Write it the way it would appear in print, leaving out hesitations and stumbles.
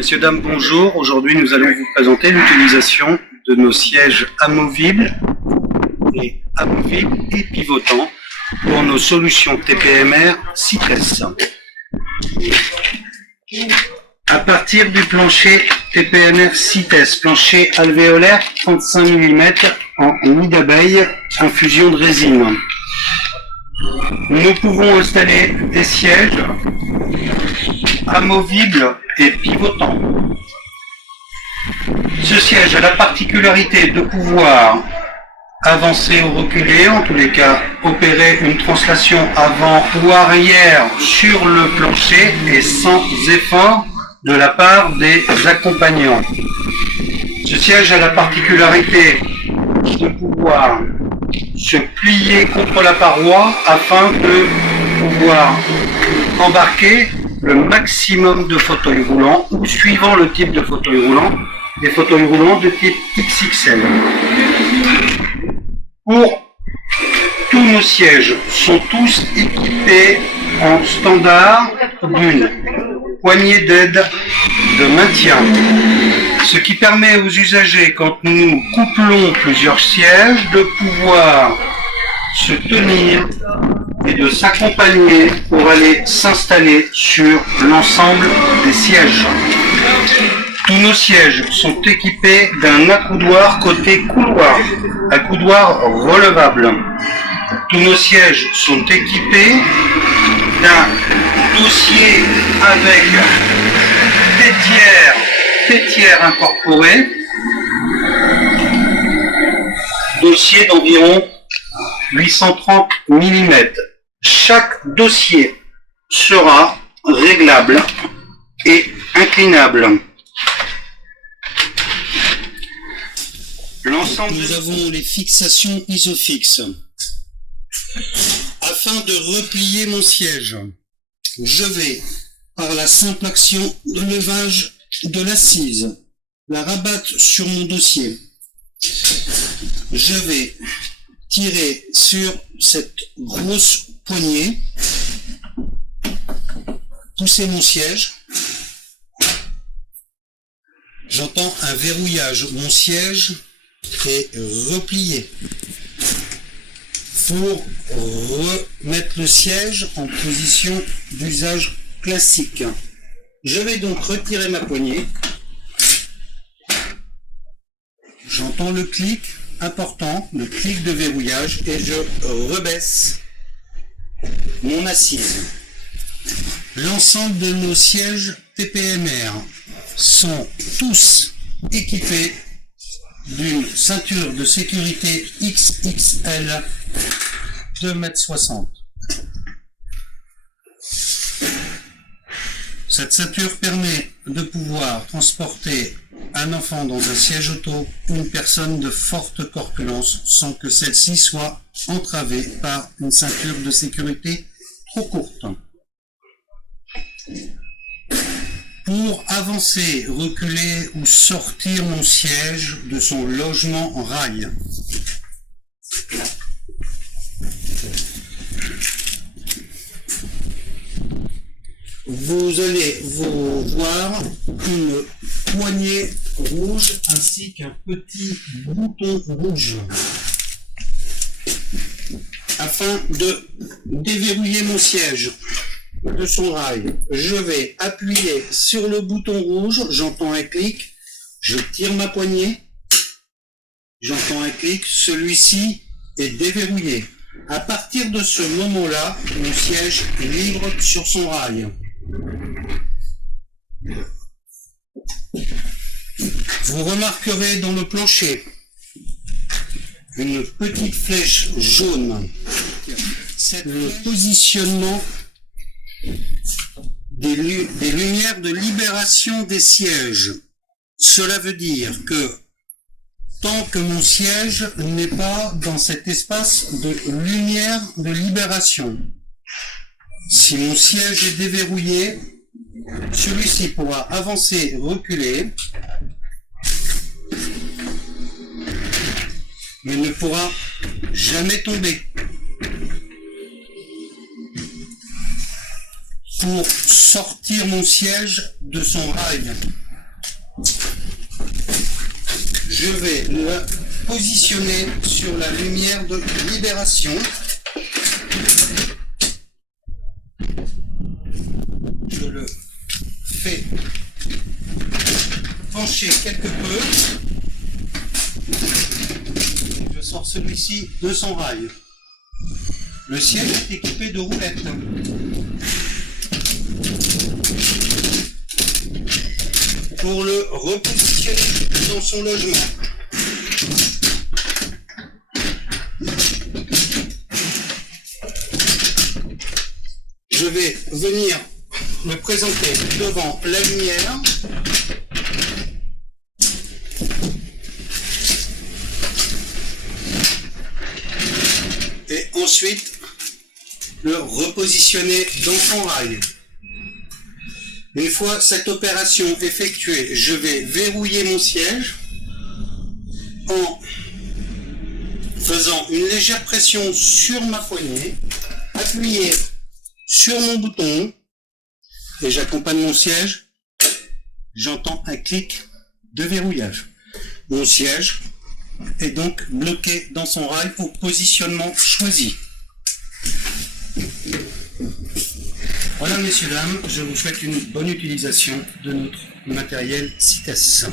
Messieurs, dames, bonjour. Aujourd'hui, nous allons vous présenter l'utilisation de nos sièges amovibles et pivotants pour nos solutions TPMR CITES. À partir du plancher TPMR CITES, plancher alvéolaire 35 mm en nid d'abeille, infusion de résine. Nous pouvons installer des sièges amovibles et pivotants. Ce siège a la particularité de pouvoir avancer ou reculer, en tous les cas opérer une translation avant ou arrière sur le plancher et sans effort de la part des accompagnants. Ce siège a la particularité de pouvoir se plier contre la paroi afin de pouvoir embarquer le maximum de fauteuils roulants ou, suivant le type de fauteuil roulant, des fauteuils roulants de type XXL. Tous nos sièges sont tous équipés en standard d'une poignée d'aide de maintien, ce qui permet aux usagers, quand nous couplons plusieurs sièges, de pouvoir se tenir et de s'accompagner pour aller s'installer sur l'ensemble des sièges. Tous nos sièges sont équipés d'un accoudoir côté couloir, accoudoir relevable. Tous nos sièges sont équipés d'un dossier avec pétière incorporée, dossier d'environ 830 mm. Chaque dossier sera réglable et inclinable. Nous avons les fixations isofixes. Afin de replier mon siège, je vais, par la simple action de levage de l'assise, la rabattre sur mon dossier. Je vais tirer sur cette grosse poignée, pousser mon siège. J'entends un verrouillage. Mon siège est replié. Pour remettre le siège en position d'usage classique, je vais donc retirer ma poignée. J'entends le clic important, le clic de verrouillage, et je rebaisse mon assise. L'ensemble de nos sièges TPMR sont tous équipés d'une ceinture de sécurité XXL de 2,60 m. Cette ceinture permet de pouvoir transporter un enfant dans un siège auto ou une personne de forte corpulence sans que celle-ci soit entravée par une ceinture de sécurité trop courte. Pour avancer, reculer ou sortir mon siège de son logement en rail, vous allez voir une poignée rouge ainsi qu'un petit bouton rouge. Afin de déverrouiller mon siège de son rail, je vais appuyer sur le bouton rouge, j'entends un clic, je tire ma poignée, j'entends un clic, celui-ci est déverrouillé. À partir de ce moment-là, mon siège est libre sur son rail. Vous remarquerez dans le plancher une petite flèche jaune. C'est le positionnement des lumières de libération des sièges. Cela veut dire que tant que mon siège n'est pas dans cet espace de lumière de libération, si mon siège est déverrouillé, celui-ci pourra avancer, reculer, mais ne pourra jamais tomber. Pour sortir mon siège de son rail, je vais le positionner sur la lumière de libération. Je le fais pencher quelque peu. Je sors celui-ci de son rail. Le siège est équipé de roulettes. Pour le repositionner dans son logement. Je vais venir me présenter devant la lumière. Et ensuite le repositionner dans son rail. Une fois cette opération effectuée, je vais verrouiller mon siège en faisant une légère pression sur ma poignée, appuyer sur mon bouton et j'accompagne mon siège. J'entends un clic de verrouillage. Mon siège est donc bloqué dans son rail au positionnement choisi. Voilà, messieurs, dames, je vous souhaite une bonne utilisation de notre matériel CITES.